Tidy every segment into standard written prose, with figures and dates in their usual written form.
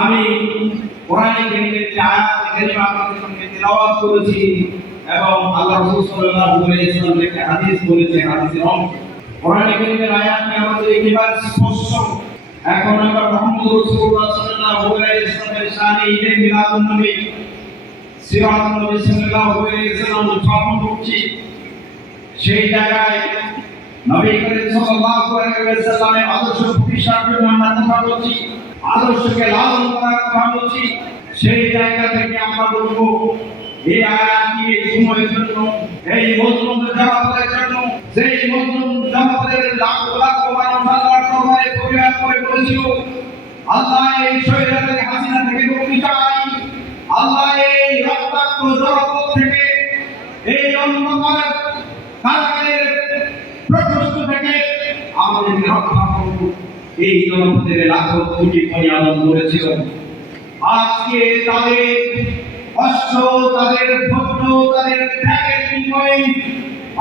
আমি কোরআনে কারীমের যে আয়াত কারীমা আপনাদের সামনে তেলাওয়াত করেছি এবং আল্লাহ রাসূল সাল্লাল্লাহু আলাইহি ওয়াসাল্লাম একটা হাদিস বলেছে, হাদিসের অংশ। কোরআনে কারীমের আয়াতটি আমাদের একেবারে স্পষ্ট। এখন আমরা মুহাম্মদ রাসূলুল্লাহ সাল্লাল্লাহু আলাইহি ওয়াসাল্লামের শানে ঈদে মিলাদুন নবী সিরাতুন নবী সাল্লাল্লাহু আলাইহি ওয়াসাল্লাম উত্থাপন করছি। সেই জায়গায় নবী করিম সাল্লাল্লাহু আলাইহি ওয়াসাল্লামের আদর্শ প্রতিষ্ঠার জন্য আমরা কথা বলছি, আদর্শকে লালন করার কথা বলছি। সেই জায়গা থেকে আমরা বলবো এই আয়াতটি এই সময়ের জন্য, এই মজলুম জামাতের জন্য, সেই মজলুম জামাতের লাখ লাখ মানুষ আল্লাহর দরবারে ফরিয়াদ করে বলেছিল, আল্লাহ এই শরীয়ত থেকে হাসিনা থেকে মুক্তি চাই, আল্লাহ এই রক্তাক্ত জনপদ থেকে, এই অন্ধকার কারাগারের প্রকোষ্ঠ থেকে আমাদের রক্ষা করুন। এই জনপদের লাখো কোটি ফরিয়াদ করেছিল। আজকে তাদের কষ্ট, তাদের ধৈর্য, তাদের ত্যাগের বিনিময়ে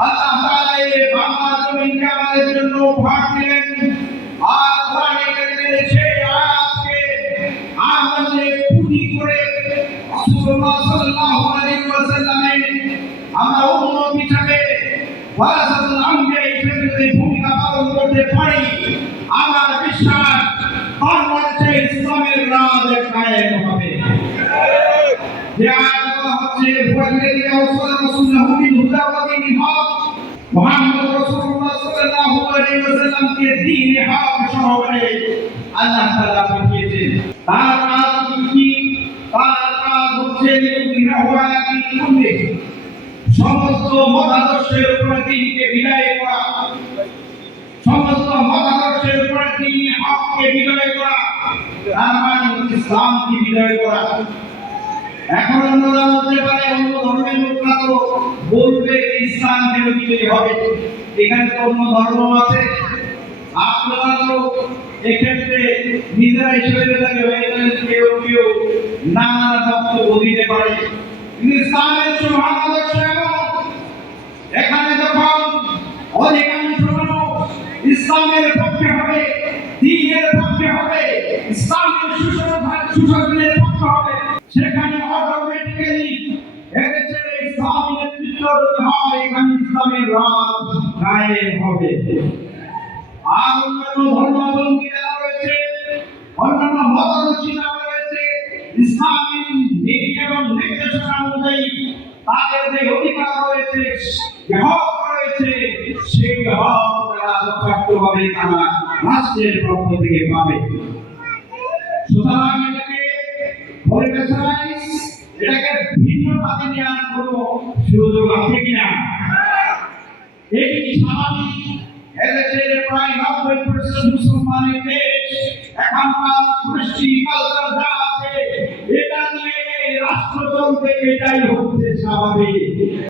আল্লাহ তাআলা এই বাংলা জমিনকে আমাদের জন্য উপহার দিলেন। আর কোরআনে কারীমের সেই আয়াতকে আমাদের পুঁজি করে রাসূলুল্লাহ সাল্লাল্লাহু আলাইহি ওয়াসাল্লামের আমরা উম্মত হিসেবে ওয়ারাসাতুল আম্বিয়া হিসেবে যদি ভূমিকা পালন করতে পারি, আমার বিশ্বাস বাংলাদেশে ইসলামের রাজ কায়েম হবে। যে আয়াত হচ্ছে ওয়াল্লাযীনা আরসালা রাসূলাহু বিল হুদা ওয়া দীনিল হক, মুহাম্মদ রাসূলুল্লাহ সাল্লাল্লাহু আলাইহি ওয়াসাল্লামকে দ্বীনে হক সহকারে আল্লাহ তাআলা পাঠিয়েছেন। তার কাজ কি? তার কাজ হচ্ছে সমস্ত মতাদর্শের উপরে দ্বীনকে বিজয় করা, সমস্ত মতাদর্শের উপরে দ্বীনে হককে বিজয় করা, তার মানে ইসলামকে বিজয় করা। এখন অন্যরা বলতে পারে অন্য ধর্মের লোকরা তো বলবে ইসলামকে বিজয় হবে, এখানে তো অন্য ধর্ম আছে, আপনারা তো এক্ষেত্রে নিজেরাই চলে যাবে, কেউ কেউ নানা বক্তব্য দিতে পারে। ইসলামের সুবহান আদর্শ এখানে যখন অধিকাংশ মানুষ ইসলামের পক্ষে হবে, দ্বীনের পক্ষে হবে, ইসলামের সুশাসনের পক্ষে হবে, সেখানে অটোমেটিক্যালি এদেশের ইসলামী নেতৃত্ব যদি হয়, এখানে ইসলামের রাজ কায়েম হবে। আর অন্যান্য ধর্মাবলম্বী যারা রয়েছে, অন্যান্য মতাদর্শী যারা রয়েছে, ইসলামী নীতি এবং নির্দেশনা অনুযায়ী তাদের যে অধিকার রয়েছে, যে হক রয়েছে, সেই হক তারা যথাযথভাবে তারা রাষ্ট্রের পক্ষ থেকে পাবে। সুতরাং এটাকে পরিবেশনাইজ, এটাকে ভিন্নভাবে নেওয়ার কোনো সুযোগ আছে কিনা? এটি স্বাভাবিক। এদেশের প্রায় 90% মুসলমানের দেশ, এখানকার কৃষ্টি কালচার যা আছে, এটা নিয়ে রাষ্ট্র চলতে এটাই হচ্ছে স্বাভাবিক।